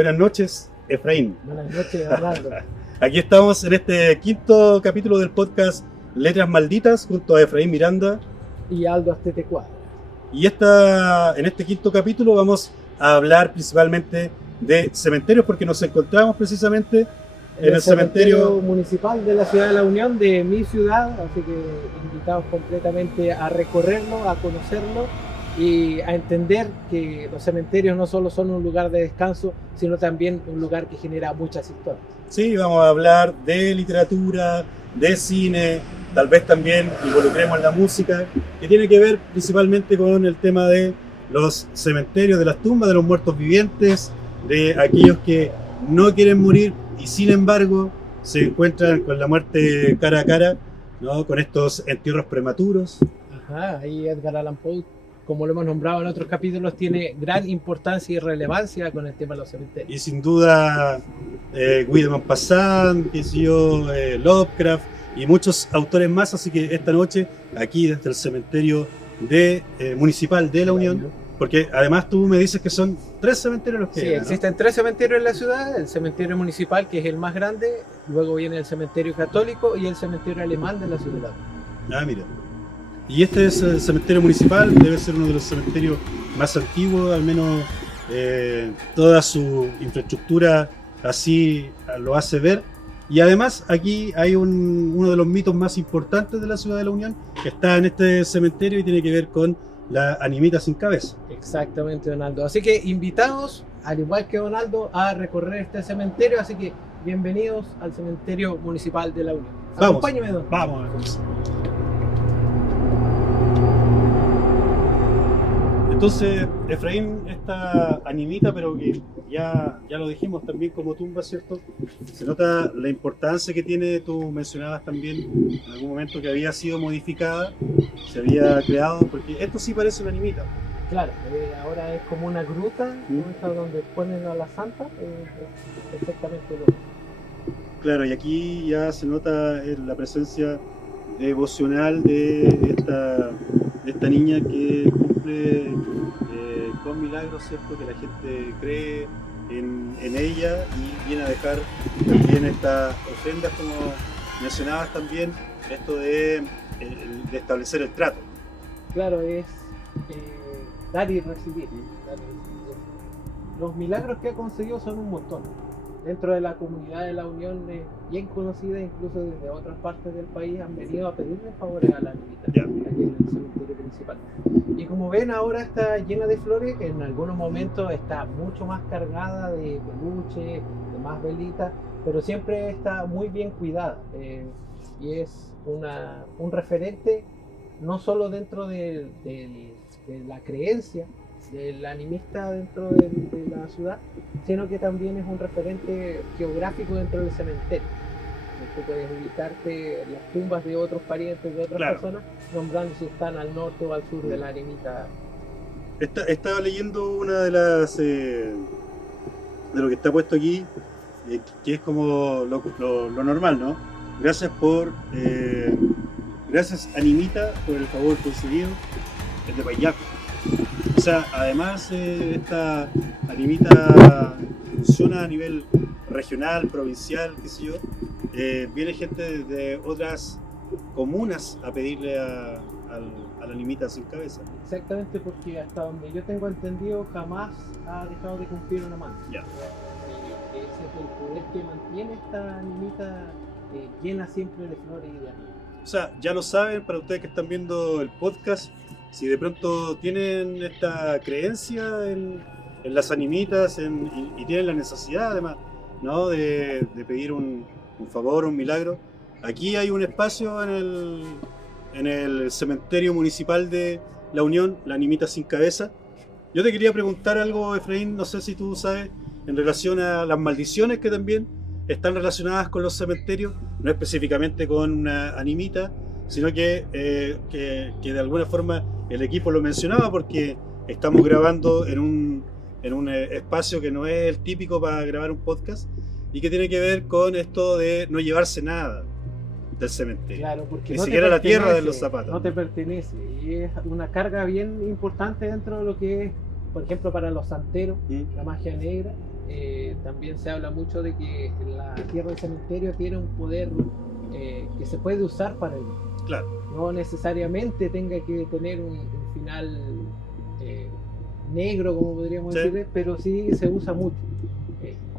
Buenas noches, Efraín. Buenas noches, Orlando. Aquí estamos en este quinto capítulo del podcast Letras Malditas junto a Efraín Miranda. Y Aldo Astete Cuadra. Y en este quinto capítulo vamos a hablar principalmente de cementerios porque nos encontramos precisamente en el cementerio municipal de la ciudad de La Unión, de mi ciudad, así que invitados completamente a recorrerlo, a conocerlo y a entender que los cementerios no solo son un lugar de descanso, sino también un lugar que genera muchas historias. Sí, vamos a hablar de literatura, de cine, tal vez también involucremos la música, que tiene que ver principalmente con el tema de los cementerios, de las tumbas, de los muertos vivientes, de aquellos que no quieren morir y sin embargo se encuentran con la muerte cara a cara, ¿no? Con estos entierros prematuros. Ajá, ahí Edgar Allan Poe, como lo hemos nombrado en otros capítulos, tiene gran importancia y relevancia con el tema de los cementerios. Y sin duda Guy de Maupassant, Lovecraft y muchos autores más, así que esta noche aquí desde el cementerio municipal de La Unión, porque además tú me dices que son 3 cementerios los que sí, hay, ¿no? Existen 3 cementerios en la ciudad: el cementerio municipal, que es el más grande, luego viene el cementerio católico y el cementerio alemán de la ciudad. Ah, mira. Y este es el cementerio municipal, debe ser uno de los cementerios más antiguos, al menos toda su infraestructura así lo hace ver. Y además aquí hay uno de los mitos más importantes de la ciudad de La Unión, que está en este cementerio y tiene que ver con la animita sin cabeza. Exactamente, Donaldo. Así que invitados, al igual que Donaldo, a recorrer este cementerio. Así que bienvenidos al cementerio municipal de La Unión. Acompáñame, Donaldo. Vamos. Entonces, Efraín, esta animita, pero que ya lo dijimos también como tumba, ¿cierto? Se nota la importancia que tiene, tú mencionabas también en algún momento que había sido modificada, se había creado, porque esto sí parece una animita. Claro, ahora es como una gruta, donde ponen a la santa, perfectamente lo. Claro, y aquí ya se nota la presencia devocional de esta niña que cumple con milagros, ¿cierto? Que la gente cree en ella y viene a dejar también estas ofrendas, como mencionabas también, esto de establecer el trato. Claro, es dar y recibir. Los milagros que ha conseguido son un montón. Dentro de la comunidad de La Unión, bien conocida, incluso desde otras partes del país, han venido a pedirle favores a la animita aquí en el cementerio principal. Y como ven, ahora está llena de flores, en algunos momentos está mucho más cargada de peluche, de más velitas, pero siempre está muy bien cuidada. Y es un referente no solo dentro de la creencia del animista dentro de la ciudad, sino que también es un referente geográfico dentro del cementerio. Tú puedes ubicarte las tumbas de otros parientes de otras personas, nombrando si están al norte o al sur de la animita. Estaba leyendo una de las de lo que está puesto aquí, que es como lo normal, ¿no? Gracias animita por el favor concedido, es de Payaco. O sea, además esta animita funciona a nivel regional, provincial, qué sé yo. Viene gente de otras comunas a pedirle a la animita sin cabeza. Exactamente, porque hasta donde yo tengo entendido jamás ha dejado de cumplir una mano. Ya. Ese es el poder que mantiene esta animita llena siempre de flores y de animas. O sea, ya lo saben, para ustedes que están viendo el podcast, si de pronto tienen esta creencia en las animitas y tienen la necesidad además, ¿no? de pedir un favor, un milagro, aquí hay un espacio en el cementerio municipal de La Unión, la animita sin cabeza. Yo te quería preguntar algo, Efraín, no sé si tú sabes, en relación a las maldiciones que también están relacionadas con los cementerios, no específicamente con una animita, sino que de alguna forma el equipo lo mencionaba porque estamos grabando en un espacio que no es el típico para grabar un podcast y que tiene que ver con esto de no llevarse nada del cementerio. Claro, porque ni no siquiera la tierra de los zapatos. No te pertenece, y es una carga bien importante dentro de lo que es, por ejemplo, para los santeros, la magia negra. también se habla mucho de que la tierra del cementerio tiene un poder que se puede usar para el bien. Claro. No necesariamente tenga que tener un final negro, como podríamos decir, pero sí se usa mucho.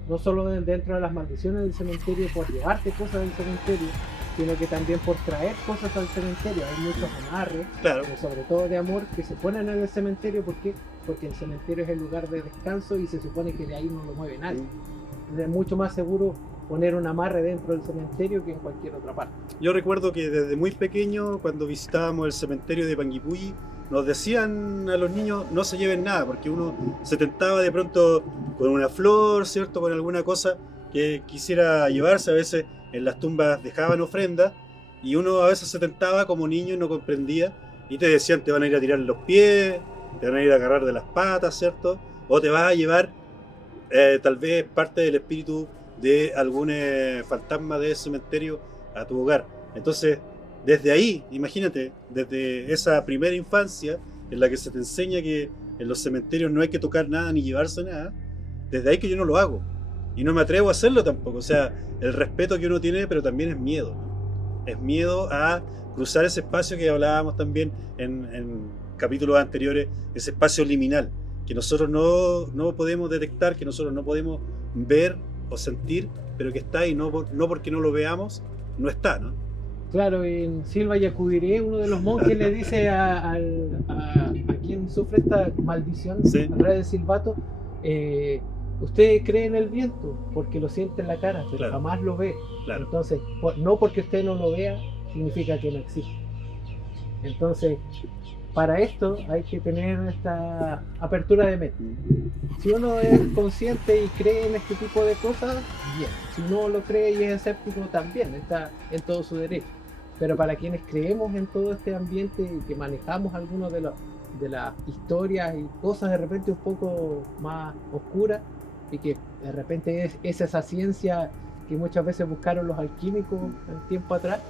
No solo dentro de las maldiciones del cementerio por llevarte cosas del cementerio, sino que también por traer cosas al cementerio. Hay muchos amarres, sobre todo de amor, que se ponen en el cementerio. ¿Por qué? Porque el cementerio es el lugar de descanso y se supone que de ahí no lo mueve nadie. Entonces es mucho más seguro poner un amarre dentro del cementerio que en cualquier otra parte. Yo recuerdo que desde muy pequeño, cuando visitábamos el cementerio de Panguipulli, nos decían a los niños no se lleven nada, porque uno se tentaba de pronto con una flor, ¿cierto? Con alguna cosa que quisiera llevarse. A veces en las tumbas dejaban ofrendas y uno a veces se tentaba como niño y no comprendía, y te decían te van a ir a tirar los pies, te van a ir a agarrar de las patas, ¿cierto? O te vas a llevar tal vez parte del espíritu de algún fantasma del cementerio a tu hogar. Entonces, desde ahí, imagínate, desde esa primera infancia en la que se te enseña que en los cementerios no hay que tocar nada ni llevarse nada, desde ahí que yo no lo hago. Y no me atrevo a hacerlo tampoco. O sea, el respeto que uno tiene, pero también es miedo, ¿no? Es miedo a cruzar ese espacio que hablábamos también en capítulos anteriores, ese espacio liminal, que nosotros no podemos detectar, que nosotros no podemos ver o sentir, pero que está ahí, no porque no lo veamos, no está, ¿no? Claro, en Silva y Acudiré, uno de los monjes le dice a quien sufre esta maldición, al rey de Silvato, usted cree en el viento porque lo siente en la cara, pero jamás lo ve. Claro. Entonces, no porque usted no lo vea, significa que no existe. Entonces, para esto hay que tener esta apertura de mente. Si uno es consciente y cree en este tipo de cosas, bien. Si no lo cree y es escéptico, también está en todo su derecho. Pero para quienes creemos en todo este ambiente y que manejamos algunos de las historias y cosas de repente un poco más oscuras, y que de repente es esa ciencia que muchas veces buscaron los alquímicos en tiempo atrás,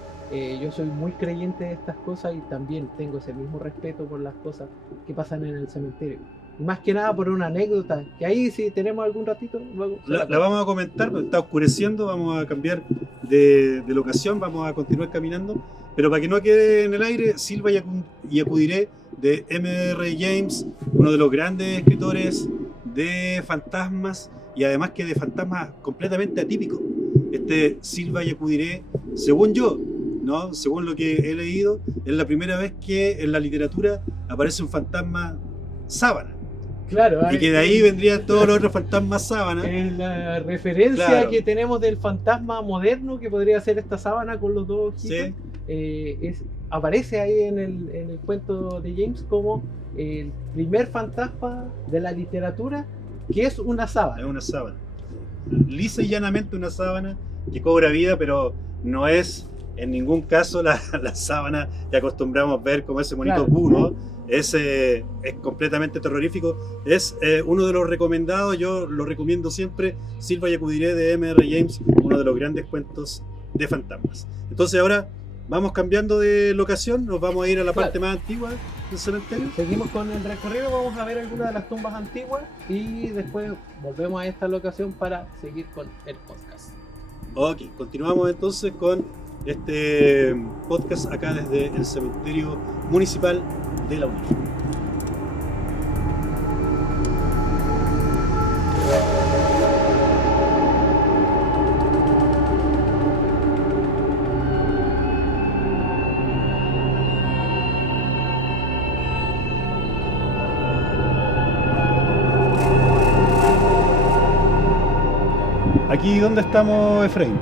yo soy muy creyente de estas cosas y también tengo ese mismo respeto por las cosas que pasan en el cementerio. Y más que nada por una anécdota, que ahí si tenemos algún ratito, luego la vamos a comentar, porque está oscureciendo, vamos a cambiar de locación, vamos a continuar caminando, pero para que no quede en el aire, Silva y Acudiré de M.R. James, uno de los grandes escritores de fantasmas, y además que de fantasmas completamente atípicos. Este Silva y Acudiré, según yo, ¿no? Según lo que he leído, es la primera vez que en la literatura aparece un fantasma sábana. Claro, y que de ahí vendrían todos los otros fantasmas sábana. Es la referencia que tenemos del fantasma moderno, que podría ser esta sábana con los dos ojitos. Sí. Aparece ahí en el cuento de James como el primer fantasma de la literatura, que es una sábana. Es una sábana. Lisa y llanamente una sábana que cobra vida, pero no es en ningún caso la sábana que acostumbramos ver como ese monito Q, ¿no? Es completamente terrorífico. Es uno de los recomendados, yo lo recomiendo siempre, Silva y Acudiré de M.R. James, uno de los grandes cuentos de fantasmas. Entonces ahora vamos cambiando de locación, nos vamos a ir a la parte más antigua del cementerio. Seguimos con el recorrido, vamos a ver algunas de las tumbas antiguas y después volvemos a esta locación para seguir con el podcast. Ok, continuamos entonces con este podcast acá desde el cementerio municipal de La Unión. ¿Aquí dónde estamos, Efraín?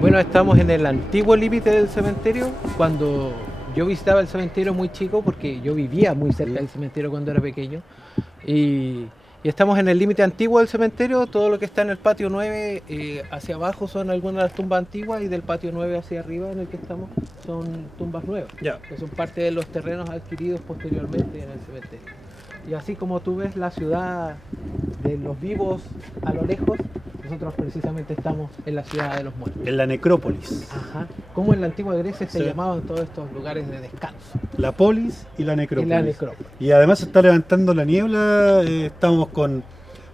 Bueno, estamos en el antiguo límite del cementerio. Cuando yo visitaba el cementerio muy chico, porque yo vivía muy cerca del cementerio cuando era pequeño, y estamos en el límite antiguo del cementerio. Todo lo que está en el patio 9 hacia abajo son algunas de las tumbas antiguas, y del patio 9 hacia arriba en el que estamos son tumbas nuevas, que son parte de los terrenos adquiridos posteriormente en el cementerio. Y así como tú ves la ciudad de los vivos a lo lejos, nosotros precisamente estamos en la ciudad de los muertos. En la necrópolis. Ajá. Como en la antigua Grecia se llamaban todos estos lugares de descanso. La polis y la necrópolis. Y además se está levantando la niebla, estamos con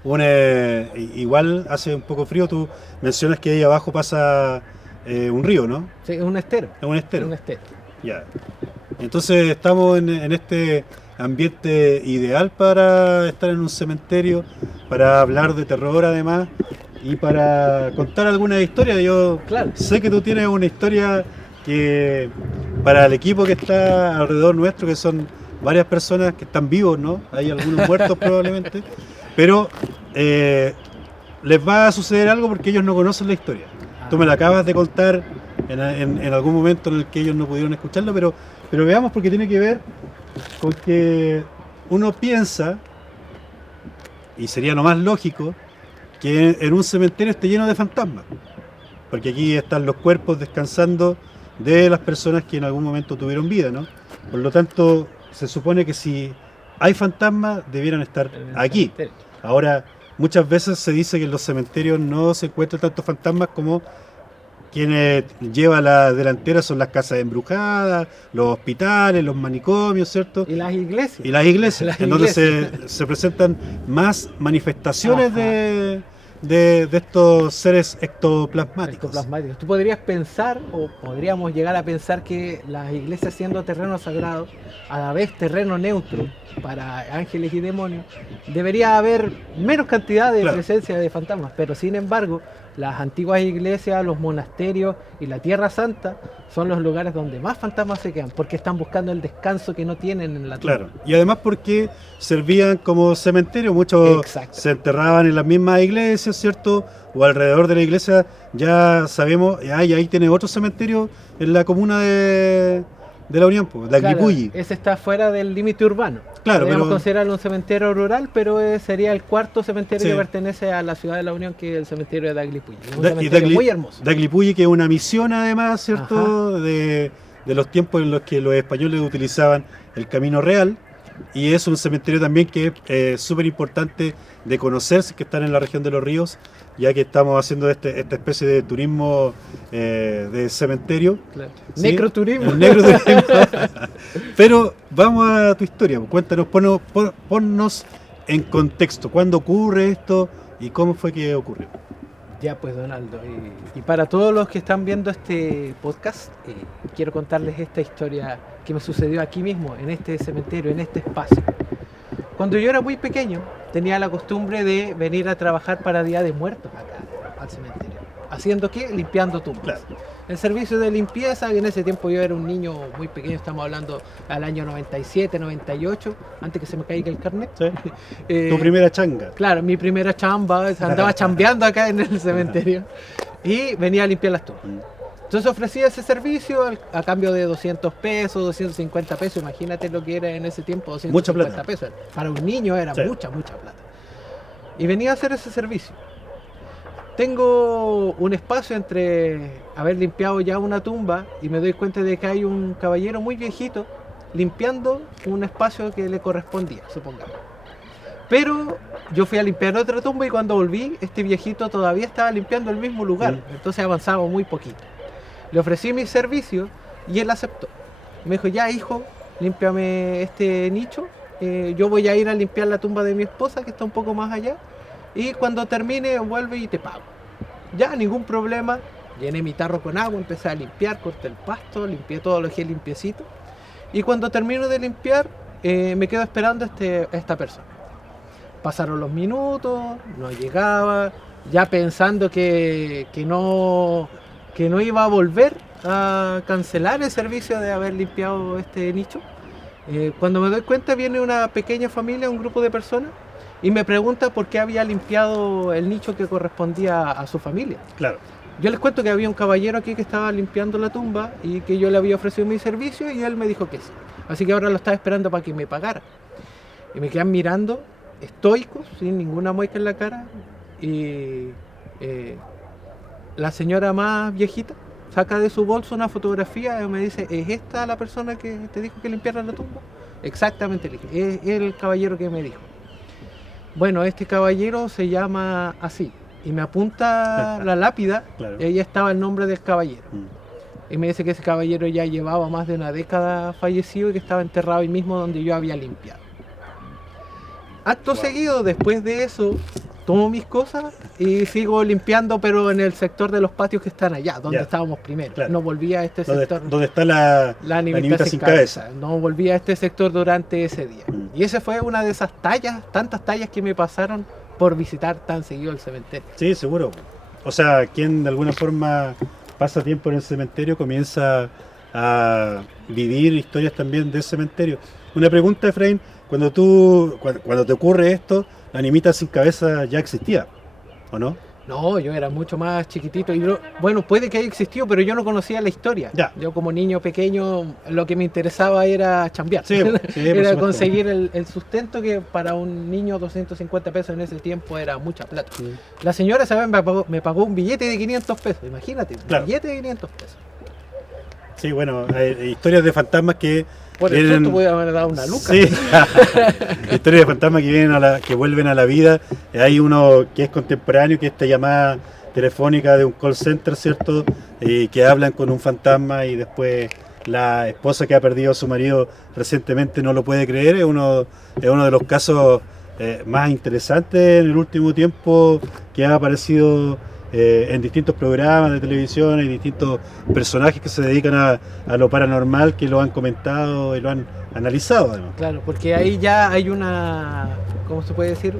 igual hace un poco frío. Tú mencionas que ahí abajo pasa un río, ¿no? Sí, es un estero. Es un estero. Es un estero. Ya. Entonces estamos en este ambiente ideal para estar en un cementerio, para hablar de terror además y para contar alguna historia. Yo Claro. sé que tú tienes una historia que para el equipo que está alrededor nuestro, que son varias personas que están vivos, ¿no? Hay algunos muertos probablemente, pero les va a suceder algo porque ellos no conocen la historia. Tú me la acabas de contar en algún momento en el que ellos no pudieron escucharlo, pero veamos, porque tiene que ver con que uno piensa, y sería lo más lógico, que en un cementerio esté lleno de fantasmas, porque aquí están los cuerpos descansando de las personas que en algún momento tuvieron vida, ¿no? Por lo tanto, se supone que si hay fantasmas, debieran estar aquí. Cementerio. Ahora, muchas veces se dice que en los cementerios no se encuentran tantos fantasmas como quienes lleva la delantera son las casas embrujadas, los hospitales, los manicomios, ¿cierto? Y las iglesias. Y las iglesias, Las en donde iglesias. se presentan más manifestaciones Ajá. de estos seres ectoplasmáticos. Ectoplasmáticos. Tú podrías pensar, o podríamos llegar a pensar, que las iglesias, siendo terreno sagrado, a la vez terreno neutro para ángeles y demonios, debería haber menos cantidad de Claro. presencia de fantasmas, pero sin embargo, las antiguas iglesias, los monasterios y la Tierra Santa son los lugares donde más fantasmas se quedan, porque están buscando el descanso que no tienen en la tierra. Claro, y además porque servían como cementerio, muchos Exacto. se enterraban en las mismas iglesias, ¿cierto? O alrededor de la iglesia, ya sabemos, y ahí tiene otro cementerio en la comuna de la Unión, pues, de Claro, Aglipuyi. ese está fuera del límite urbano. Claro, Podríamos pero- considerarlo un cementerio rural, pero sería el cuarto cementerio Sí. que pertenece a la ciudad de la Unión, que es el cementerio de Aglipuyi. Es un Y cementerio muy hermoso. de Aglipuyi, que es una misión además, ¿cierto? De los tiempos en los que los españoles utilizaban el Camino Real, y es un cementerio también que es súper importante de conocer si es que están en la región de los ríos, ya que estamos haciendo esta especie de turismo de cementerio. Claro. ¿sí? Necroturismo. El necroturismo. Pero vamos a tu historia, cuéntanos, ponnos en contexto, ¿cuándo ocurre esto y cómo fue que ocurrió? Ya pues, Donaldo, y para todos los que están viendo este podcast, quiero contarles esta historia que me sucedió aquí mismo, en este cementerio, en este espacio. Cuando yo era muy pequeño, tenía la costumbre de venir a trabajar para Día de Muertos acá al cementerio. ¿Haciendo qué? Limpiando tumbas. Claro. El servicio de limpieza, que en ese tiempo yo era un niño muy pequeño, estamos hablando al año 97, 98, antes que se me caiga el carnet. ¿Sí? Eh, Tu primera changa. Claro, mi primera chamba, andaba chambeando acá en el cementerio y venía a limpiar las tumbas. Entonces ofrecía ese servicio a cambio de 200 pesos, 250 pesos, imagínate lo que era en ese tiempo, 250 Mucha plata. pesos. Para un niño era Sí. mucha plata. Y venía a hacer ese servicio. Tengo un espacio entre haber limpiado ya una tumba y me doy cuenta de que hay un caballero muy viejito limpiando un espacio que le correspondía, supongamos. Pero yo fui a limpiar otra tumba y cuando volví, este viejito todavía estaba limpiando el mismo lugar. Entonces avanzaba muy poquito. Le ofrecí mi servicio y él aceptó. Me dijo, ya hijo, límpiame este nicho. Yo voy a ir a limpiar la tumba de mi esposa, que está un poco más allá. Y cuando termine, vuelve y te pago. Ya, ningún problema. Llené mi tarro con agua, empecé a limpiar, corté el pasto, limpié todo lo que es limpiecito. Y cuando termino de limpiar, me quedo esperando a esta persona. Pasaron los minutos, no llegaba, ya pensando que no iba a volver a cancelar el servicio de haber limpiado este nicho. Cuando me doy cuenta, viene una pequeña familia, un grupo de personas, y me pregunta por qué había limpiado el nicho que correspondía a su familia. Claro. Yo les cuento que había un caballero aquí que estaba limpiando la tumba y que yo le había ofrecido mi servicio y él me dijo que sí. Así que ahora lo estaba esperando para que me pagara. Y me quedan mirando, estoicos, sin ninguna mueca en la cara. Y la señora más viejita saca de su bolso una fotografía y me dice, ¿es esta la persona que te dijo que limpiara la tumba? Exactamente, le dije, es el caballero que me dijo. Bueno, este caballero se llama así. Y me apunta la lápida, Claro. y ahí estaba el nombre del caballero. Y me dice que ese caballero ya llevaba más de una década fallecido y que estaba enterrado ahí mismo donde yo había limpiado. Acto seguido, después de eso, tomo mis cosas y sigo limpiando, pero en el sector de los patios que están allá, donde estábamos primero. Claro. No volví a este sector. ¿Dónde está la animita sin cabeza? No volví a este sector durante ese día. Y esa fue una de esas tantas tallas que me pasaron por visitar tan seguido el cementerio. Sí, seguro. O sea, quien de alguna forma pasa tiempo en el cementerio comienza a vivir historias también del cementerio. Una pregunta, Efraín, cuando te ocurre esto, la animita sin cabeza ya existía, ¿o no? No, yo era mucho más chiquitito y bueno, puede que haya existido, pero yo no conocía la historia. Ya. Yo como niño pequeño lo que me interesaba era chambear, era conseguir el sustento, que para un niño 250 pesos en ese tiempo era mucha plata. Sí. La señora, ¿saben? Me pagó un billete de 500 pesos, imagínate, un billete de 500 pesos. Sí, bueno, hay historias de fantasmas que por eso tú puedes haber dado una luca. Sí, historias de fantasmas que vuelven a la vida. Hay uno que es contemporáneo, que es esta llamada telefónica de un call center, ¿cierto? Que hablan con un fantasma y después la esposa que ha perdido a su marido recientemente no lo puede creer. Es uno de los casos más interesantes en el último tiempo que ha aparecido en distintos programas de televisión. Hay distintos personajes que se dedican a lo paranormal, que lo han comentado y lo han analizado además. Claro, porque ahí ya hay una, ¿cómo se puede decir?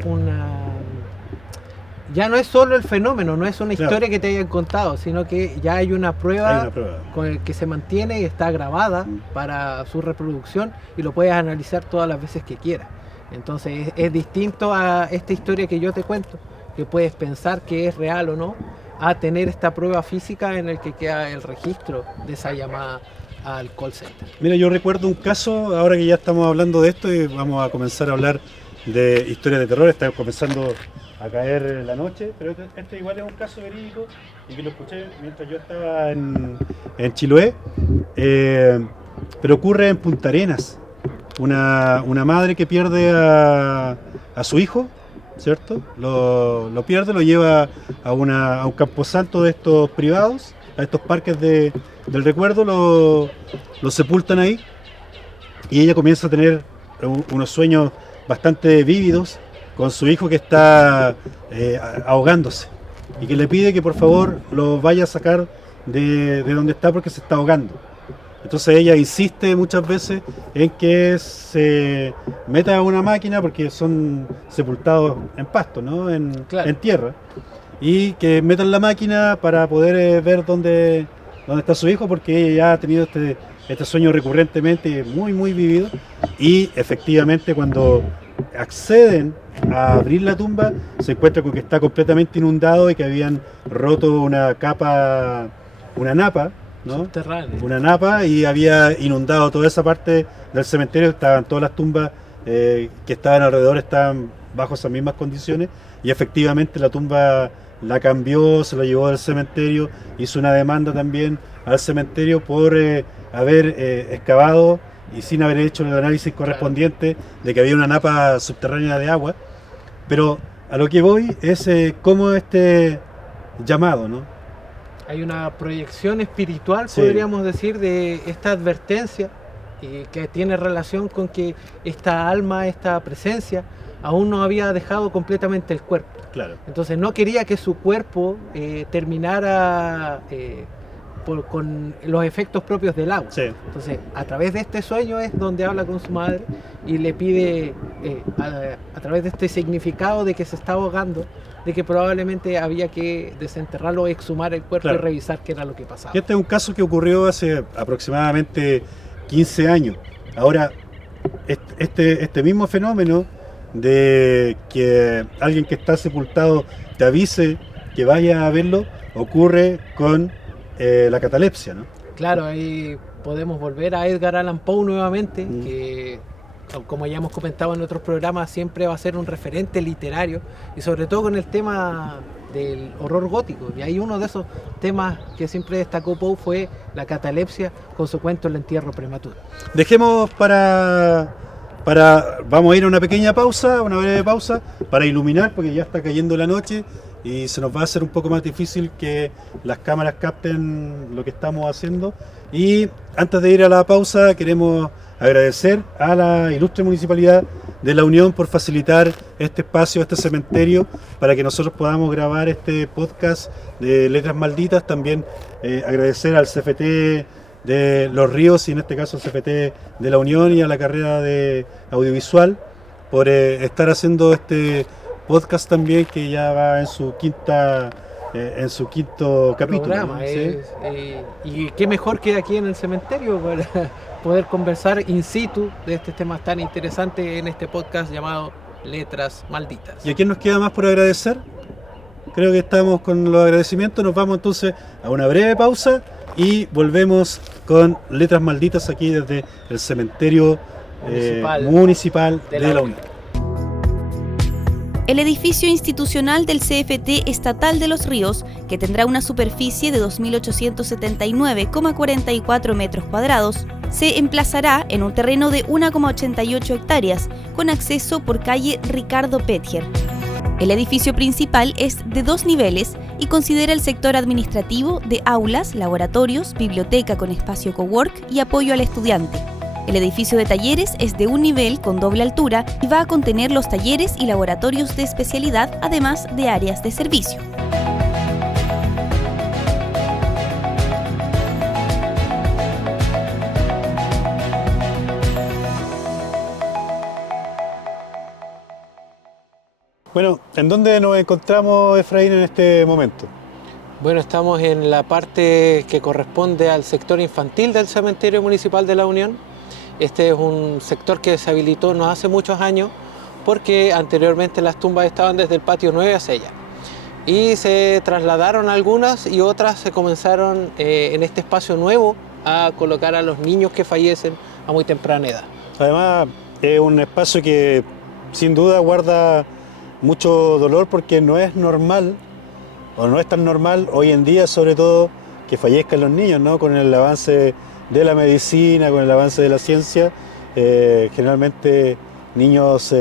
Ya no es solo el fenómeno, no es una historia que te hayan contado, sino que ya hay una prueba con el que se mantiene y está grabada para su reproducción y lo puedes analizar todas las veces que quieras. Entonces es distinto a esta historia que yo te cuento, que puedes pensar que es real o no, a tener esta prueba física en el que queda el registro de esa llamada al call center. Mira, yo recuerdo un caso, ahora que ya estamos hablando de esto y vamos a comenzar a hablar de historias de terror, está comenzando a caer la noche, pero este igual es un caso verídico y que lo escuché mientras yo estaba en Chiloé, pero ocurre en Punta Arenas. Una madre que pierde a su hijo, ¿cierto? Lo pierde, lo lleva a un camposanto de estos privados, a estos parques del recuerdo, lo sepultan ahí y ella comienza a tener unos sueños bastante vívidos con su hijo que está ahogándose y que le pide que por favor lo vaya a sacar de donde está porque se está ahogando. Entonces ella insiste muchas veces en que se meta a una máquina porque son sepultados en pasto, ¿no? En tierra, y que metan la máquina para poder ver dónde está su hijo, porque ella ya ha tenido este sueño recurrentemente muy muy vivido, y efectivamente cuando acceden a abrir la tumba se encuentra con que está completamente inundado y que habían roto una napa, ¿no? Subterránea. Una napa, y había inundado toda esa parte del cementerio. Estaban todas las tumbas que estaban alrededor, estaban bajo esas mismas condiciones, y efectivamente la tumba la cambió, se la llevó del cementerio, hizo una demanda también al cementerio por haber excavado y sin haber hecho el análisis correspondiente de que había una napa subterránea de agua. Pero a lo que voy es cómo este llamado, ¿no? Hay una proyección espiritual, podríamos decir, de esta advertencia, que tiene relación con que esta alma, esta presencia, aún no había dejado completamente el cuerpo. Claro. Entonces no quería que su cuerpo terminara con los efectos propios del agua. Sí. Entonces, a través de este sueño es donde habla con su madre y le pide, a través de este significado de que se está ahogando, de que probablemente había que desenterrarlo, exhumar el cuerpo, claro, y revisar qué era lo que pasaba. Este es un caso que ocurrió hace aproximadamente 15 años. Ahora, este mismo fenómeno de que alguien que está sepultado te avise que vaya a verlo, ocurre con la catalepsia, ¿no? Claro, ahí podemos volver a Edgar Allan Poe nuevamente, que, como ya hemos comentado en otros programas, siempre va a ser un referente literario, y sobre todo con el tema del horror gótico. Y ahí uno de esos temas que siempre destacó Poe fue la catalepsia, con su cuento El entierro prematuro. Dejemos vamos a ir a una pequeña pausa, una breve pausa, para iluminar, porque ya está cayendo la noche y se nos va a hacer un poco más difícil que las cámaras capten lo que estamos haciendo. Y antes de ir a la pausa queremos agradecer a la ilustre Municipalidad de La Unión por facilitar este espacio, este cementerio, para que nosotros podamos grabar este podcast de Letras Malditas. También agradecer al CFT de Los Ríos, y en este caso al CFT de La Unión, y a la carrera de audiovisual por estar haciendo este podcast también, que ya va en su quinto capítulo, programa, ¿no? ¿Sí? Y qué mejor que aquí en el cementerio para poder conversar in situ de estos temas tan interesantes en este podcast llamado Letras Malditas. ¿Y a quién nos queda más por agradecer? Creo que estamos con los agradecimientos. Nos vamos entonces a una breve pausa y volvemos con Letras Malditas aquí desde el cementerio municipal de La Unión. El edificio institucional del CFT Estatal de Los Ríos, que tendrá una superficie de 2.879,44 metros cuadrados, se emplazará en un terreno de 1,88 hectáreas, con acceso por calle Ricardo Petier. El edificio principal es de 2 niveles y considera el sector administrativo de aulas, laboratorios, biblioteca con espacio cowork y apoyo al estudiante. El edificio de talleres es de 1 nivel con doble altura y va a contener los talleres y laboratorios de especialidad, además de áreas de servicio. Bueno, ¿en dónde nos encontramos, Efraín, en este momento? Bueno, estamos en la parte que corresponde al sector infantil del Cementerio Municipal de La Unión. Este es un sector que se habilitó no hace muchos años porque anteriormente las tumbas estaban desde el patio 9 hacia allá. Y se trasladaron algunas y otras se comenzaron en este espacio nuevo a colocar a los niños que fallecen a muy temprana edad. Además, es un espacio que sin duda guarda mucho dolor, porque no es normal, o no es tan normal hoy en día, sobre todo, que fallezcan los niños, ¿no? Con el avance de la medicina, con el avance de la ciencia, generalmente niños,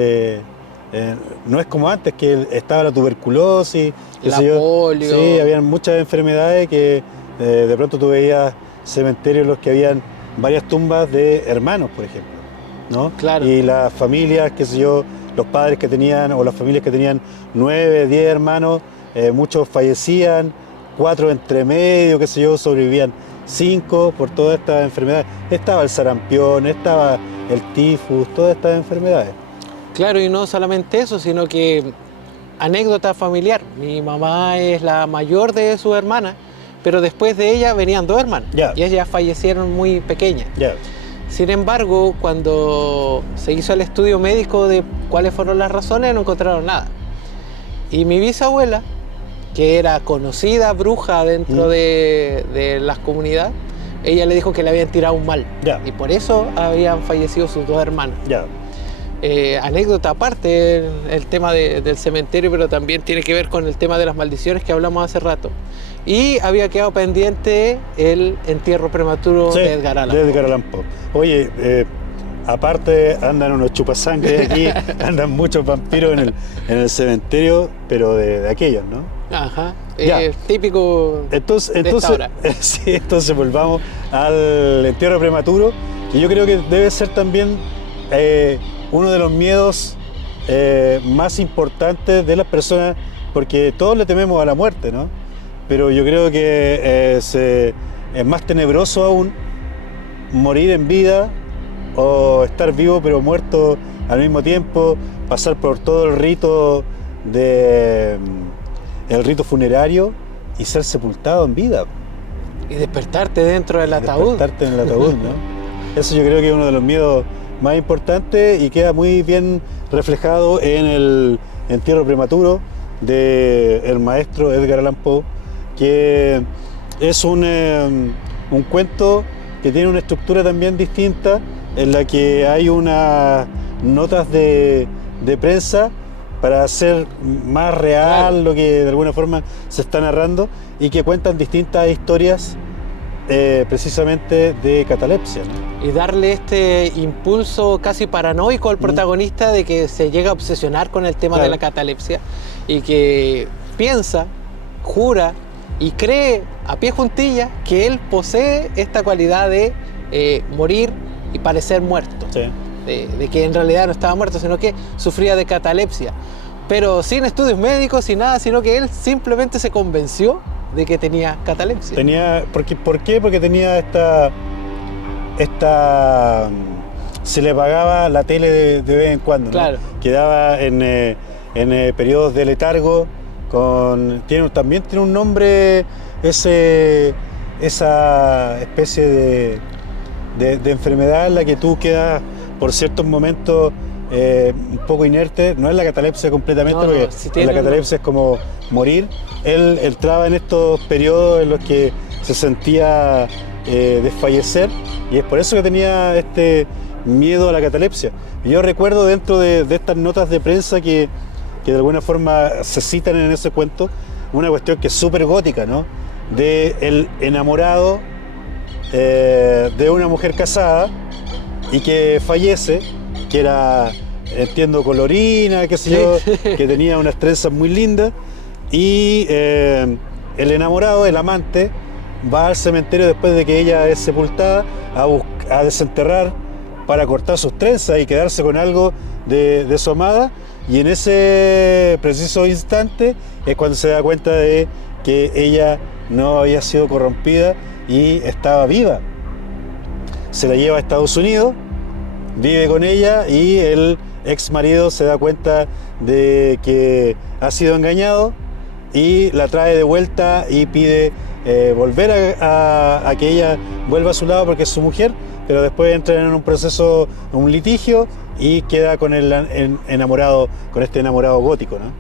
no es como antes, que estaba la tuberculosis, polio. Sí, habían muchas enfermedades que de pronto tú veías cementerios en los que habían varias tumbas de hermanos, por ejemplo, ¿no? Claro. Y las familias, los padres que tenían, o las familias que tenían 9, 10 hermanos, muchos fallecían, 4 entre medio, sobrevivían 5 por todas estas enfermedades. Estaba el sarampión, estaba el tifus, todas estas enfermedades. Claro, y no solamente eso, sino que anécdota familiar. Mi mamá es la mayor de sus hermanas, pero después de ella venían 2 hermanas. Ya. Y ellas fallecieron muy pequeñas. Ya. Sin embargo, cuando se hizo el estudio médico de cuáles fueron las razones, no encontraron nada. Y mi bisabuela, que era conocida bruja dentro de las comunidades, ella le dijo que le habían tirado un mal. Ya. Y por eso habían fallecido sus 2 hermanas. Ya. Anécdota aparte, el tema del cementerio, pero también tiene que ver con el tema de las maldiciones que hablamos hace rato. Y había quedado pendiente el entierro prematuro de Edgar Allan Poe. De Edgar Allan Poe. Oye, aparte andan unos chupasangre aquí, andan muchos vampiros en el cementerio, pero de aquellos, ¿no? Ajá, típico entonces, de esta hora. Sí, entonces volvamos al entierro prematuro, que yo creo que debe ser también uno de los miedos más importantes de las personas, porque todos le tememos a la muerte, ¿no? Pero yo creo que es más tenebroso aún morir en vida, o estar vivo pero muerto al mismo tiempo, pasar por todo el rito funerario y ser sepultado en vida. Y despertarte dentro del ataúd. Despertarte en el ataúd, ¿no? Eso yo creo que es uno de los miedos más importantes, y queda muy bien reflejado en el entierro prematuro del maestro Edgar Allan Poe, que es un cuento que tiene una estructura también distinta, en la que hay unas notas de prensa para hacer más real, claro, lo que de alguna forma se está narrando, y que cuentan distintas historias precisamente de catalepsia, ¿no? Y darle este impulso casi paranoico al protagonista de que se llega a obsesionar con el tema, claro, de la catalepsia, y que piensa, jura y cree a pie juntillas que él posee esta cualidad de morir y parecer muerto. Sí. De que en realidad no estaba muerto, sino que sufría de catalepsia. Pero sin estudios médicos, sin nada, sino que él simplemente se convenció de que tenía catalepsia. ¿Por qué? Porque tenía se le apagaba la tele de vez en cuando, ¿no? Claro. Quedaba en periodos de letargo, también tiene un nombre esa especie de enfermedad en la que tú quedas por ciertos momentos un poco inerte. No es la catalepsia completamente, porque la catalepsia es como morir. Él entraba en estos periodos en los que se sentía desfallecer, y es por eso que tenía este miedo a la catalepsia. Yo recuerdo dentro de estas notas de prensa que de alguna forma se citan en ese cuento, una cuestión que es súper gótica, ¿no? De el enamorado de una mujer casada y que fallece, que era, entiendo, colorina, qué sé yo, que tenía unas trenzas muy lindas, y el enamorado, el amante, va al cementerio después de que ella es sepultada a desenterrar para cortar sus trenzas y quedarse con algo de su amada, y en ese preciso instante es cuando se da cuenta de que ella no había sido corrompida y estaba viva. Se la lleva a Estados Unidos, vive con ella, y el ex marido se da cuenta de que ha sido engañado y la trae de vuelta y pide volver a que ella vuelva a su lado porque es su mujer, pero después entra en un proceso, un litigio, y queda con el enamorado, con este enamorado gótico, ¿no?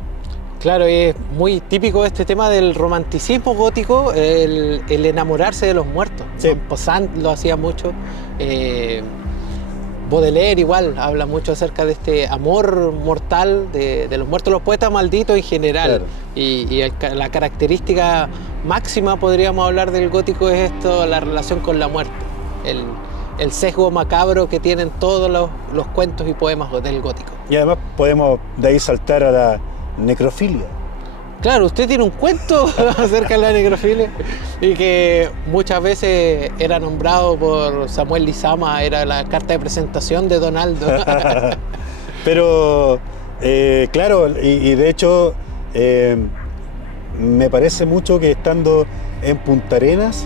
Claro, es muy típico este tema del romanticismo gótico, el enamorarse de los muertos. Sí. Poussin lo hacía mucho, Baudelaire igual habla mucho acerca de este amor mortal de los muertos, los poetas malditos en general. Claro. Y la característica máxima, podríamos hablar, del gótico es esto, la relación con la muerte, el sesgo macabro que tienen todos los cuentos y poemas del gótico. Y además podemos de ahí saltar a la necrofilia. Claro, usted tiene un cuento acerca de la necrofilia y que muchas veces era nombrado por Samuel Lizama, era la carta de presentación de Donaldo. Pero, claro, y de hecho me parece mucho que estando en Punta Arenas,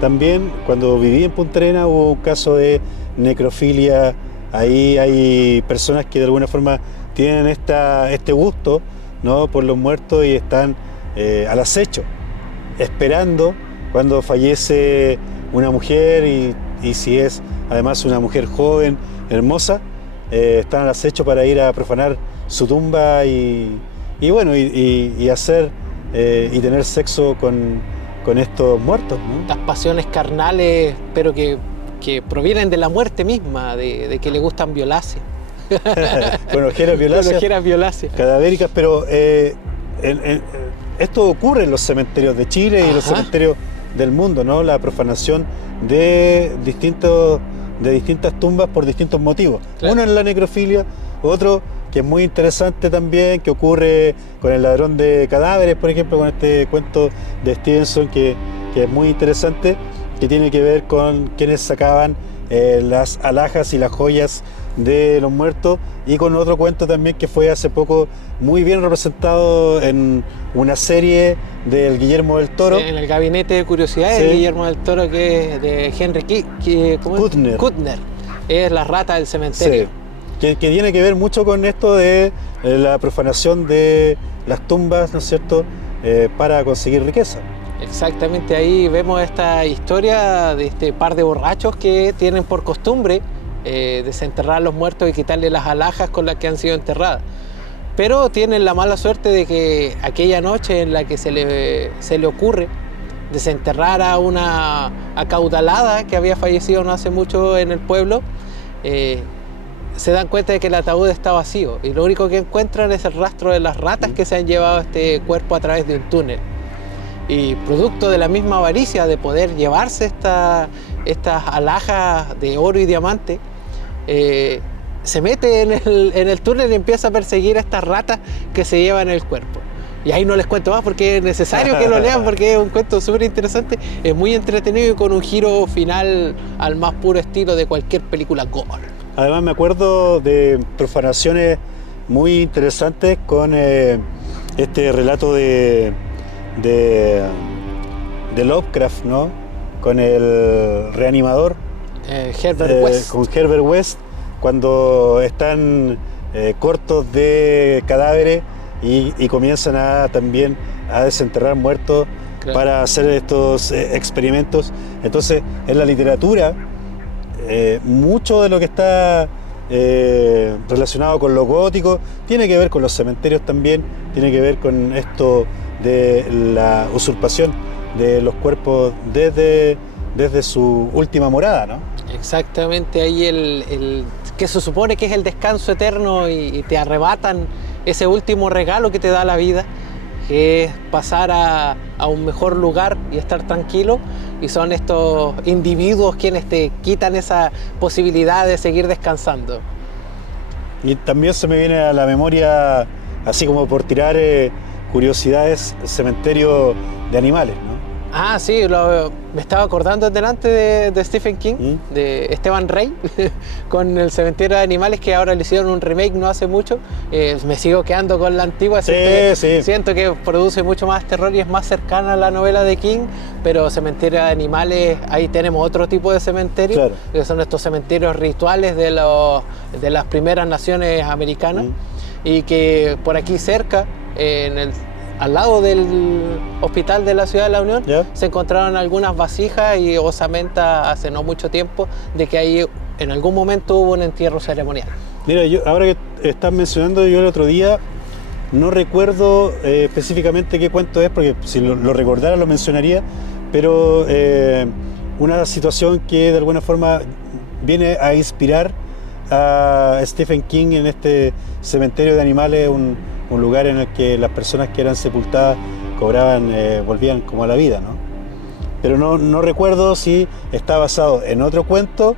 también cuando viví en Punta Arenas hubo un caso de necrofilia. Ahí hay personas que de alguna forma tienen este gusto, ¿no?, por los muertos, y están al acecho, esperando cuando fallece una mujer, y si es además una mujer joven, hermosa, están al acecho para ir a profanar su tumba y hacer y tener sexo con estos muertos, ¿no? Estas pasiones carnales, pero que provienen de la muerte misma, de que le gustan violáceas. Con ojeras violáceas. Cadavéricas, pero esto ocurre en los cementerios de Chile y los cementerios del mundo, ¿no? La profanación de distintas tumbas por distintos motivos. Claro. Uno es la necrofilia, otro que es muy interesante también, que ocurre con el ladrón de cadáveres, por ejemplo, con este cuento de Stevenson que es muy interesante, que tiene que ver con quienes sacaban las alhajas y las joyas de los muertos, y con otro cuento también que fue hace poco muy bien representado en una serie del Guillermo del Toro. Sí, en el Gabinete de Curiosidades, de Guillermo del Toro, que es de Henry Kuttner. Es la rata del cementerio. Sí. Que tiene que ver mucho con esto de la profanación de las tumbas, ¿no es cierto?, para conseguir riqueza. Exactamente, ahí vemos esta historia de este par de borrachos que tienen por costumbre desenterrar a los muertos y quitarle las alhajas con las que han sido enterradas. Pero tienen la mala suerte de que aquella noche en la que se le ocurre desenterrar a una acaudalada que había fallecido no hace mucho en el pueblo, se dan cuenta de que el ataúd está vacío, y lo único que encuentran es el rastro de las ratas que se han llevado este cuerpo a través de un túnel. Y producto de la misma avaricia de poder llevarse estas alhajas de oro y diamante, se mete en el túnel y empieza a perseguir a estas ratas que se llevan el cuerpo. Y ahí no les cuento más porque es necesario que lo lean porque es un cuento súper interesante, es muy entretenido y con un giro final al más puro estilo de cualquier película gore. Además me acuerdo de profanaciones muy interesantes con este relato de Lovecraft, ¿no? Con el reanimador. Herbert West. Con Herbert West, cuando están cortos de cadáveres y comienzan también a desenterrar muertos, claro, para hacer estos experimentos. Entonces, en la literatura, mucho de lo que está relacionado con lo gótico tiene que ver con los cementerios también, tiene que ver con esto de la usurpación de los cuerpos desde su última morada, ¿no? Exactamente, ahí el que se supone que es el descanso eterno y te arrebatan ese último regalo que te da la vida, que es pasar a un mejor lugar y estar tranquilo, y son estos individuos quienes te quitan esa posibilidad de seguir descansando. Y también se me viene a la memoria, así como por tirar curiosidades, el cementerio de animales, ¿no? Ah, sí, me estaba acordando delante de Stephen King, de Esteban Rey, con el cementerio de animales, que ahora le hicieron un remake no hace mucho. Me sigo quedando con la antigua, sí. Siento que produce mucho más terror y es más cercana a la novela de King, pero cementerio de animales, ahí tenemos otro tipo de cementerio, claro, que son estos cementerios rituales de las primeras naciones americanas, y que por aquí cerca, al lado del hospital de la Ciudad de la Unión, se encontraron algunas vasijas y osamenta hace no mucho tiempo de que ahí en algún momento hubo un entierro ceremonial. Mira, ahora que estás mencionando, yo el otro día no recuerdo específicamente qué cuento es, porque si lo recordara lo mencionaría, pero una situación que de alguna forma viene a inspirar a Stephen King en este cementerio de animales, un lugar en el que las personas que eran sepultadas volvían como a la vida, ¿no? Pero no recuerdo si está basado en otro cuento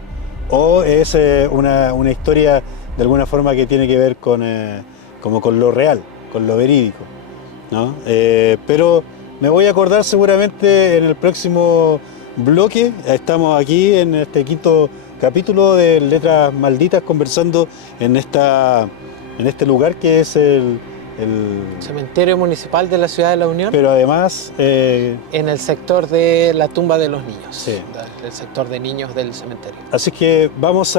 o es una historia de alguna forma que tiene que ver como con lo real, con lo verídico, ¿no? Pero me voy a acordar seguramente en el próximo bloque. Estamos aquí en este quinto capítulo de Letras Malditas, conversando en este lugar que es el cementerio municipal de la Ciudad de la Unión, pero además en el sector de la tumba de los niños, sí, el sector de niños del cementerio. Así que vamos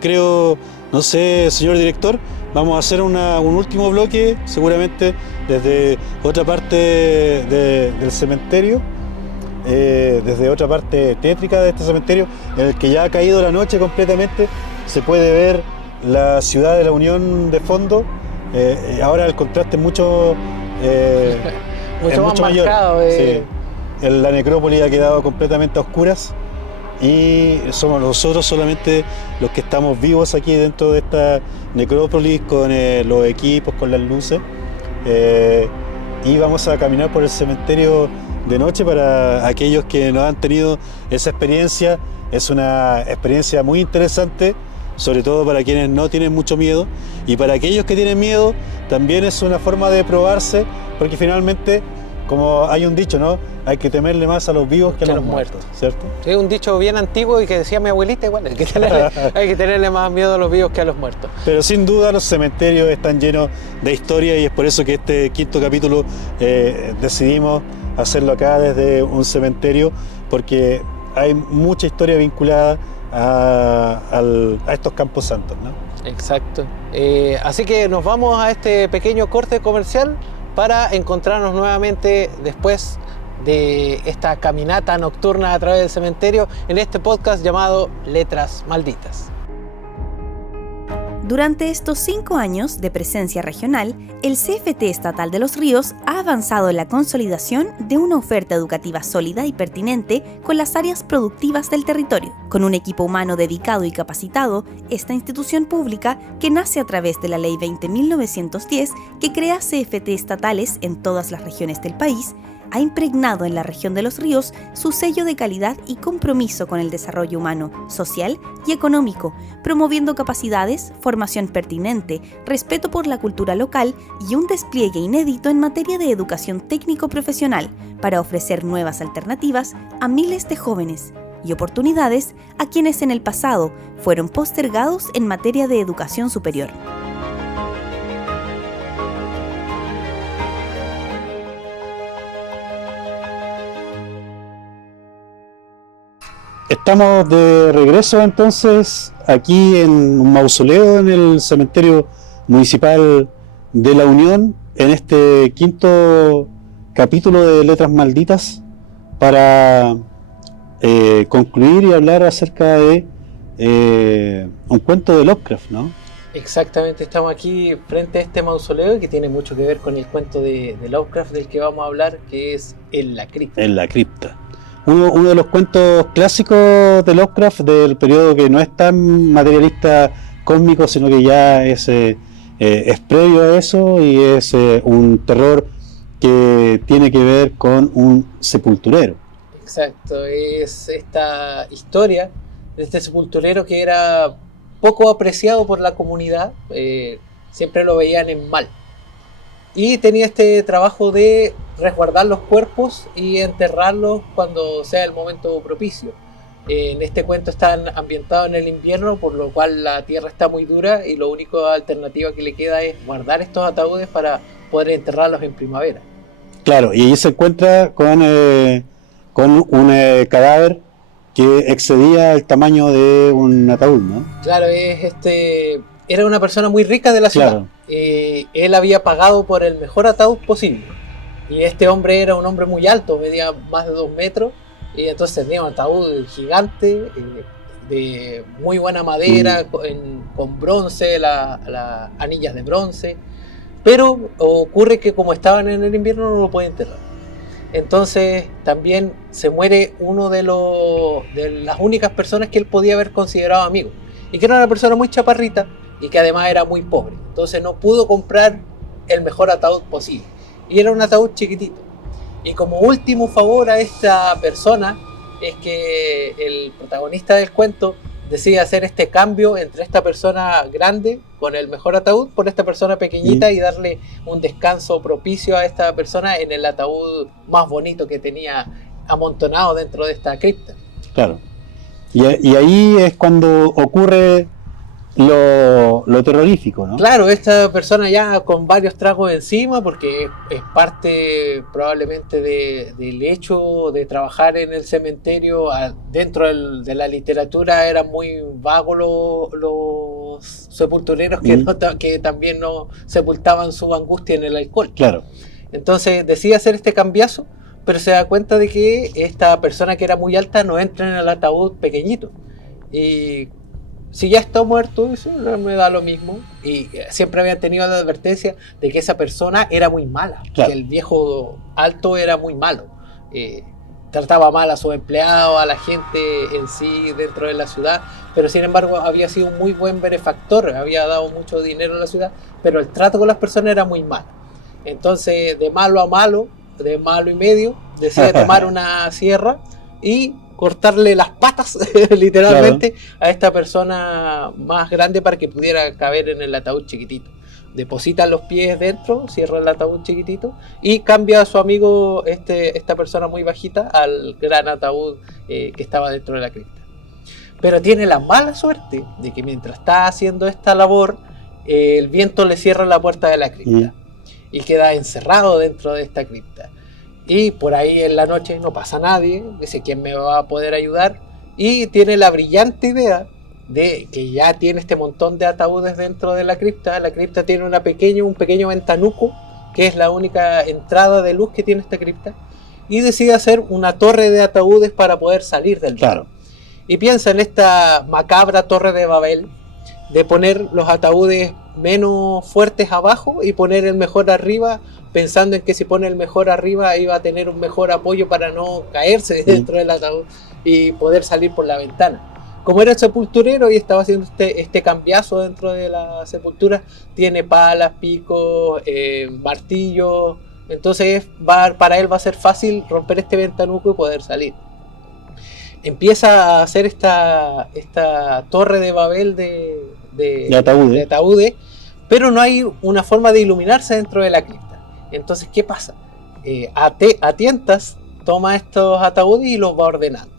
creo, no sé, señor director, vamos a hacer un último bloque, seguramente desde otra parte del cementerio, desde otra parte tétrica de este cementerio, en el que ya ha caído la noche completamente. Se puede ver la Ciudad de la Unión de fondo. Ahora el contraste es mucho más mayor. Marcado, sí. La necrópolis ha quedado completamente a oscuras y somos nosotros solamente los que estamos vivos aquí dentro de esta necrópolis, con los equipos, con las luces, y vamos a caminar por el cementerio de noche. Para aquellos que no han tenido esa experiencia, es una experiencia muy interesante, sobre todo para quienes no tienen mucho miedo, y para aquellos que tienen miedo también es una forma de probarse, porque finalmente, como hay un dicho, ¿no? Hay que temerle más a los vivos que a los muertos, ¿cierto? Sí, un dicho bien antiguo y que decía mi abuelita, igual, hay que tenerle más miedo a los vivos que a los muertos. Pero sin duda los cementerios están llenos de historia, y es por eso que este quinto capítulo decidimos hacerlo acá desde un cementerio, porque hay mucha historia vinculada a estos campos santos, ¿no? Exacto. Así que nos vamos a este pequeño corte comercial para encontrarnos nuevamente después de esta caminata nocturna a través del cementerio en este podcast llamado Letras Malditas. Durante estos 5 años de presencia regional, el CFT Estatal de Los Ríos ha avanzado en la consolidación de una oferta educativa sólida y pertinente con las áreas productivas del territorio. Con un equipo humano dedicado y capacitado, esta institución pública, que nace a través de la Ley 20.910, que crea CFT estatales en todas las regiones del país, ha impregnado en la región de Los Ríos su sello de calidad y compromiso con el desarrollo humano, social y económico, promoviendo capacidades, formación pertinente, respeto por la cultura local y un despliegue inédito en materia de educación técnico-profesional para ofrecer nuevas alternativas a miles de jóvenes y oportunidades a quienes en el pasado fueron postergados en materia de educación superior. Estamos de regreso entonces aquí en un mausoleo en el cementerio municipal de La Unión, en este quinto capítulo de Letras Malditas, para concluir y hablar acerca de un cuento de Lovecraft, ¿no? Exactamente, estamos aquí frente a este mausoleo que tiene mucho que ver con el cuento de Lovecraft del que vamos a hablar, que es En la cripta. En la cripta. Uno de los cuentos clásicos de Lovecraft del periodo que no es tan materialista cósmico, sino que ya es previo a eso, y es un terror que tiene que ver con un sepulturero. Exacto, es esta historia de este sepulturero que era poco apreciado por la comunidad, siempre lo veían en mal. Y tenía este trabajo de resguardar los cuerpos y enterrarlos cuando sea el momento propicio. En este cuento están ambientados en el invierno, por lo cual la tierra está muy dura y la única alternativa que le queda es guardar estos ataúdes para poder enterrarlos en primavera. Claro, y allí se encuentra con un cadáver que excedía el tamaño de un ataúd, ¿no? Claro, era una persona muy rica de la ciudad. Claro. Él había pagado por el mejor ataúd posible. Y este hombre era un hombre muy alto, medía más de 2 metros. Y entonces tenía un ataúd gigante, de muy buena madera, con bronce, las anillas de bronce. Pero ocurre que como estaban en el invierno no lo pueden enterrar. Entonces también se muere uno de las únicas personas que él podía haber considerado amigo. Y que era una persona muy chaparrita y que además era muy pobre. Entonces no pudo comprar el mejor ataúd posible. Y era un ataúd chiquitito. Y como último favor a esta persona es que el protagonista del cuento decide hacer este cambio entre esta persona grande con el mejor ataúd por esta persona pequeñita y darle un descanso propicio a esta persona en el ataúd más bonito que tenía amontonado dentro de esta cripta. Claro. Y ahí es cuando ocurre lo terrorífico, ¿no? Claro, esta persona ya con varios tragos encima, porque es parte probablemente del hecho de trabajar en el cementerio. Dentro de la literatura eran muy vagos los sepultureros que también no sepultaban su angustia en el alcohol. Claro. Entonces decide hacer este cambiazo, pero se da cuenta de que esta persona que era muy alta no entra en el ataúd pequeñito. Y si ya está muerto, eso no me da lo mismo. Y siempre habían tenido la advertencia de que esa persona era muy mala, claro, que el viejo alto era muy malo. Trataba mal a sus empleados, a la gente en sí dentro de la ciudad, pero sin embargo había sido un muy buen benefactor, había dado mucho dinero a la ciudad, pero el trato con las personas era muy malo. Entonces, de malo a malo, de malo y medio, decide tomar una sierra y cortarle las patas literalmente, claro, a esta persona más grande para que pudiera caber en el ataúd chiquitito. Deposita los pies dentro, cierra el ataúd chiquitito y cambia a su amigo, esta persona muy bajita, al gran ataúd que estaba dentro de la cripta. Pero tiene la mala suerte de que mientras está haciendo esta labor, el viento le cierra la puerta de la cripta y queda encerrado dentro de esta cripta. Y por ahí en la noche no pasa nadie, dice quién me va a poder ayudar, y tiene la brillante idea de que ya tiene este montón de ataúdes dentro de la cripta. La cripta tiene un pequeño ventanuco, que es la única entrada de luz que tiene esta cripta, y decide hacer una torre de ataúdes para poder salir del claro, y piensa en esta macabra torre de Babel, de poner los ataúdes menos fuertes abajo y poner el mejor arriba, pensando en que si pone el mejor arriba iba a tener un mejor apoyo para no caerse dentro del ataúd y poder salir por la ventana. Como era sepulturero y estaba haciendo este cambiazo dentro de la sepultura, tiene palas, picos, martillos, Entonces para él va a ser fácil romper este ventanuco y poder salir. Empieza a hacer esta torre de Babel de ataúdes, pero no hay una forma de iluminarse dentro de la cripta. Entonces, ¿qué pasa? A tientas toma estos ataúdes y los va ordenando.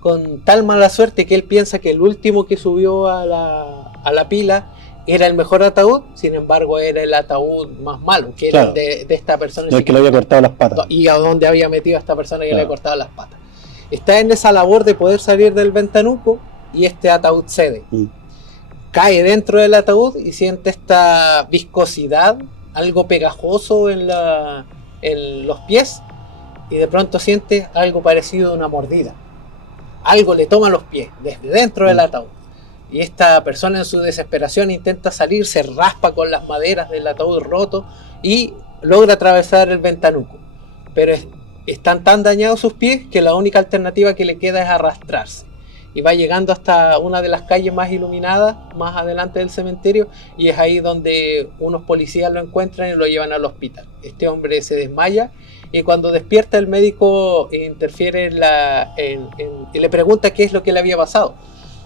Con tal mala suerte que él piensa que el último que subió a la pila era el mejor ataúd, sin embargo era el ataúd más malo, que era el de esta persona. El que le había cortado las patas. Y a dónde había metido a esta persona que le había cortado las patas. Está en esa labor de poder salir del ventanuco y este ataúd cede. Cae dentro del ataúd y siente esta viscosidad, algo pegajoso en los pies, y de pronto siente algo parecido a una mordida. Algo le toma los pies desde dentro del ataúd. Y esta persona en su desesperación intenta salir, se raspa con las maderas del ataúd roto y logra atravesar el ventanuco. Pero están tan dañados sus pies que la única alternativa que le queda es arrastrarse. Y va llegando hasta una de las calles más iluminadas, más adelante del cementerio, y es ahí donde unos policías lo encuentran y lo llevan al hospital. Este hombre se desmaya y cuando despierta el médico interfiere y le pregunta qué es lo que le había pasado.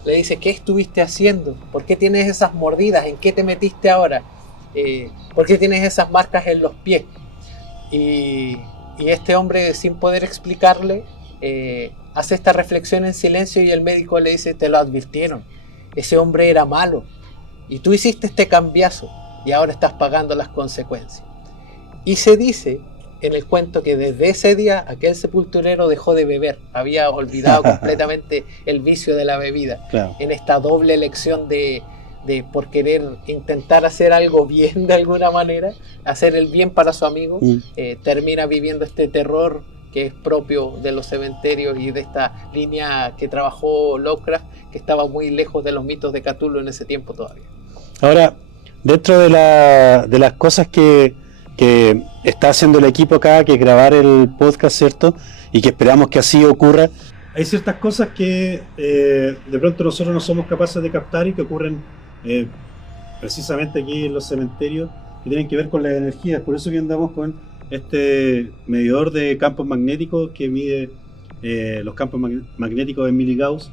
Le dice, ¿qué estuviste haciendo? ¿Por qué tienes esas mordidas? ¿En qué te metiste ahora? ¿Por qué tienes esas marcas en los pies? Y este hombre, sin poder explicarle, hace esta reflexión en silencio y el médico le dice, te lo advirtieron, ese hombre era malo y tú hiciste este cambiazo y ahora estás pagando las consecuencias. Y se dice en el cuento que desde ese día aquel sepulturero dejó de beber, había olvidado completamente el vicio de la bebida. En esta doble elección de por querer intentar hacer algo bien de alguna manera, hacer el bien para su amigo, termina viviendo este terror que es propio de los cementerios y de esta línea que trabajó Lovecraft, que estaba muy lejos de los mitos de Cthulhu en ese tiempo todavía. Ahora, dentro de las cosas que está haciendo el equipo acá, que es grabar el podcast, ¿cierto? Y que esperamos que así ocurra. Hay ciertas cosas que de pronto nosotros no somos capaces de captar y que ocurren precisamente aquí en los cementerios, que tienen que ver con las energías. Por eso que andamos con este medidor de campos magnéticos que mide los campos magnéticos de miligauss,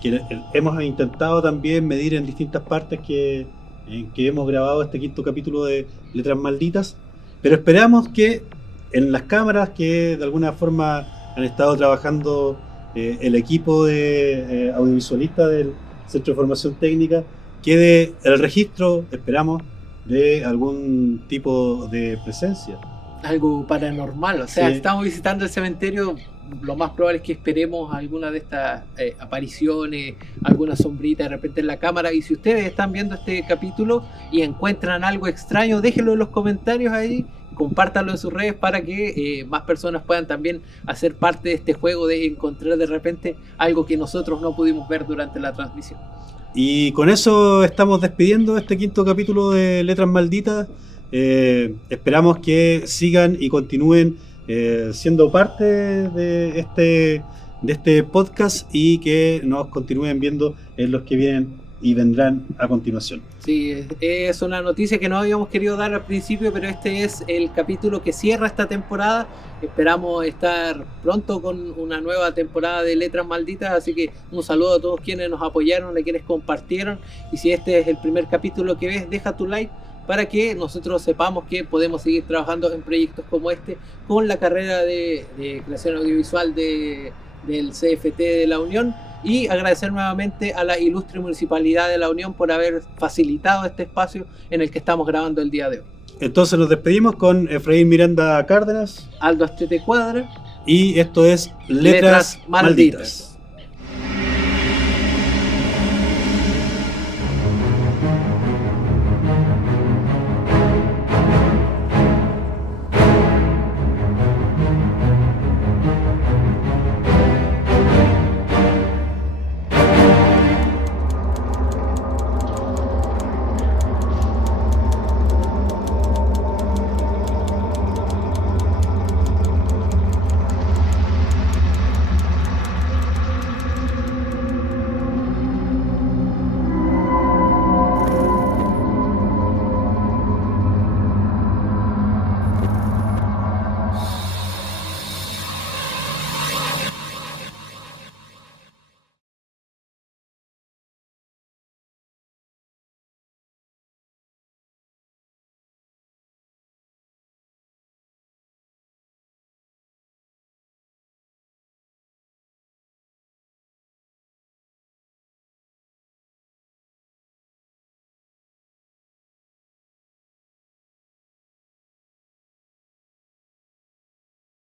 que hemos intentado también medir en distintas partes que hemos grabado este quinto capítulo de Letras Malditas, pero esperamos que en las cámaras que de alguna forma han estado trabajando el equipo de audiovisualista del Centro de Formación Técnica, quede el registro, esperamos, de algún tipo de presencia. Algo paranormal, o sea, estamos visitando el cementerio, lo más probable es que esperemos alguna de estas apariciones, alguna sombrita de repente en la cámara, y si ustedes están viendo este capítulo y encuentran algo extraño, déjenlo en los comentarios ahí, compártanlo en sus redes para que más personas puedan también hacer parte de este juego de encontrar de repente algo que nosotros no pudimos ver durante la transmisión. Y con eso estamos despidiendo este quinto capítulo de Letras Malditas. Esperamos que sigan y continúen siendo parte de este podcast y que nos continúen viendo en los que vienen y vendrán a continuación. Sí, es una noticia que no habíamos querido dar al principio, pero este es el capítulo que cierra esta temporada. Esperamos estar pronto con una nueva temporada de Letras Malditas, así que un saludo a todos quienes nos apoyaron, a quienes compartieron, y si este es el primer capítulo que ves, deja tu like para que nosotros sepamos que podemos seguir trabajando en proyectos como este con la carrera de creación audiovisual del CFT de La Unión, y agradecer nuevamente a la ilustre Municipalidad de La Unión por haber facilitado este espacio en el que estamos grabando el día de hoy. Entonces nos despedimos con Efraín Miranda Cárdenas, Aldo Astete Cuadra, y esto es Letras Malditas.